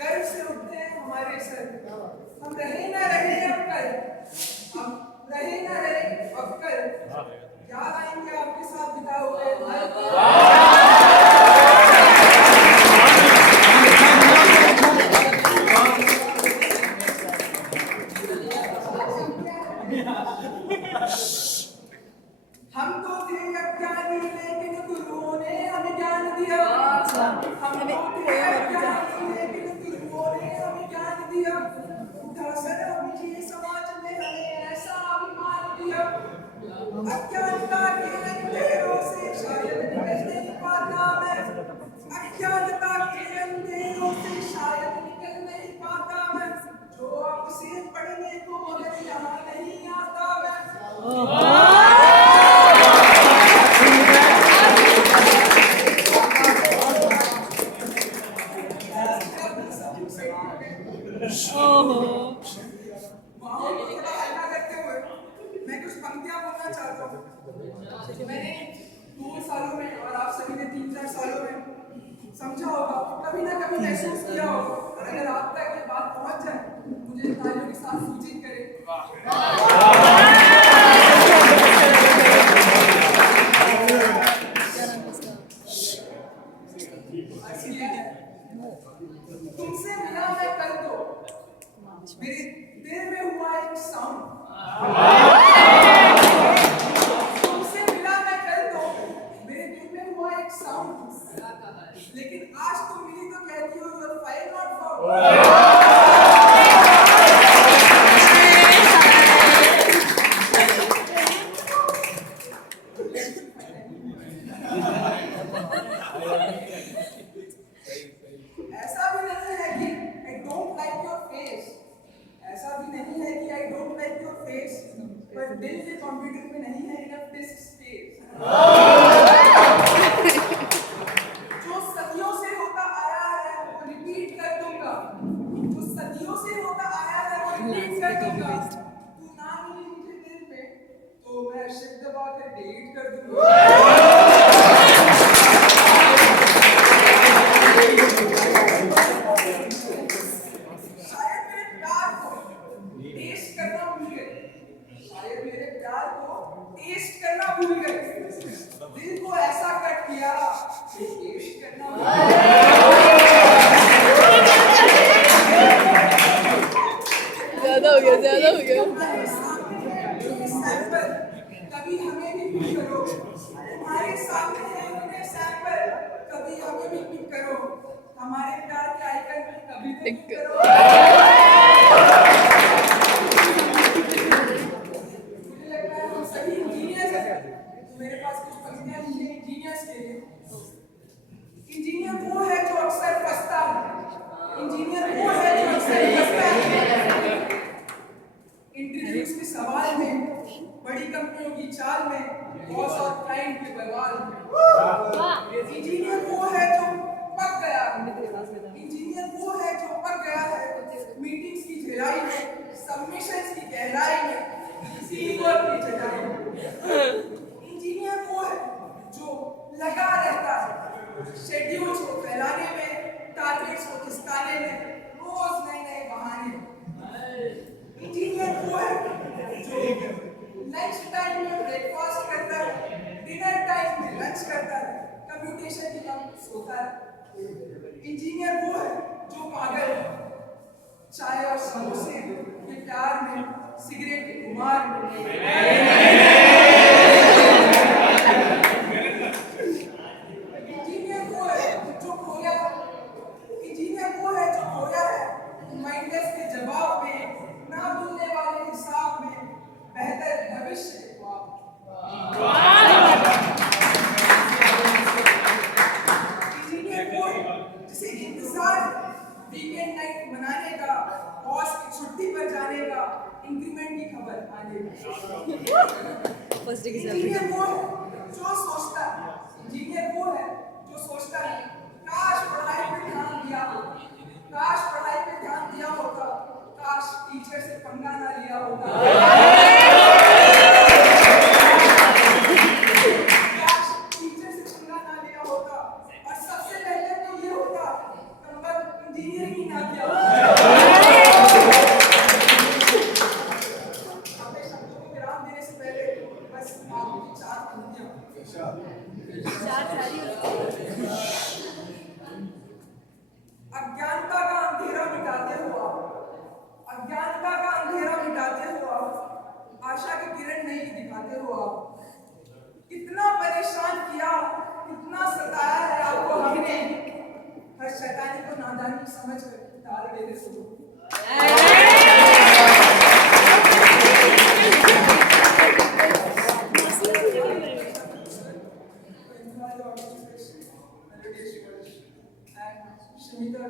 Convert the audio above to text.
गर्व से उठते हैं हमारे सर। हम रहे ना रहे अब कल, हम रहे ना रहे अब कल, याद आएंगे आपके साथ बिता हुए हम तो थे अज्ञानी लेकिन गुरुओं ने हमें ज्ञान दिया। हम तो थे अज्ञानी लेकिन गुरुओं ने हमें ज्ञान दिया। उठा सर मुझे समाज ने हमें ऐसा अभिमान दिया। अज्ञानता के अंधेरों से शायद निकल नहीं पाता मैं, अज्ञानता के अंधेरों से शायद निकल नहीं पाता मैं, जो आपसे पढ़ने को मगर यहाँ नहीं आता मैं। मैं कुछ पंक्तियां बोलना चाहता हूँ। मैंने 2 सालों में और आप सभी ने 3-4 सालों में समझा होगा, कभी ना कभी महसूस किया होगा, और अगर आप तक ये बात पहुंच जाए मुझे तालियों के साथ सूचित करें। तुमसे मिला मैं कल तो मेरे दिल में हुआ एक साउंड। तुमसे मिला मैं कल तो मेरे दिल में हुआ एक साउंड, लेकिन आज तुम मिली तो कहती हो योर फाइल नॉट फाउंड। ऐसा भी नहीं है कि I don't like your face, ऐसा भी नहीं है कि I don't like your face, पर दिल के कंप्यूटर में नहीं है enough disk space। जो सदियों से होता आया है वो रिपीट कर दूंगा, जो सदियों से होता आया है वो रिपीट कर दूंगा। तू ना मिली मुझे दिल में तो मैं शिफ्ट दबा कर डिलीट कर दूंगा। टेस्ट करना भूल गए, दिल को ऐसा कट किया कि टेस्ट करना भूल गए। ज्यादा हो गया। सैंपल कभी हमें भी पिक करो, हमारे सामने है उन्हें सैंपल कभी हमें भी पिक करो, हमारे प्यार के आइकन पे कभी तो पिक करो। मेरे पास कुछ पंक्तियां लिखी हैं इंजीनियर्स के लिए। इंजीनियर वो है जो अक्सर फंसता है, इंजीनियर वो है जो अक्सर फंसता है। इंटरव्यूज के सवाल में, बड़ी कंपनियों की चाल में, बॉस और क्लाइंट के बवाल में। इंजीनियर वो है जो पक गया, इंजीनियर वो है जो पक गया है मीटिंग्स की झेलाई में, सबमिशंस की गहराई में, सीनियर की चढ़ाई में। इंजीनियर वो है जो लगा रहता है शेड्यूल्स को फैलाने में, टारगेट्स को खिसकाने में, रोज नए नए बहाने। इंजीनियर वो है जो लंच टाइम में ब्रेकफास्ट करता है, डिनर टाइम में लंच करता है, कंप्यूटेशन के काम सोता है। इंजीनियर वो है जो पागल चाय और समोसे के प्यार में, सिगरेट के खुमार में। वीकेंड नाइट मनाने का, बॉस की छुट्टी पर जाने का, इंक्रीमेंट की खबर आने का। इंजीनियर वो है जो सोचता है, इंजीनियर वो है जो सोचता है काश पढ़ाई पे ध्यान दिया होता, काश पढ़ाई पे ध्यान दिया होता, काश टीचर से पंगा ना लिया होता, काश टीचर से पंगा ना लिया होता, और सबसे पहले तो ये होता इंजीनियरिंग ना अज्ञानता का अंधेरा मिटाते हो आप, अज्ञानता का अंधेरा मिटाते हो आप, आशा की किरण नहीं दिखाते हो आप। कितना परेशान किया, कितना सताया है आपको हमने, हर शैतानी को नादानी समझ कर डाल मेरे से। Shmita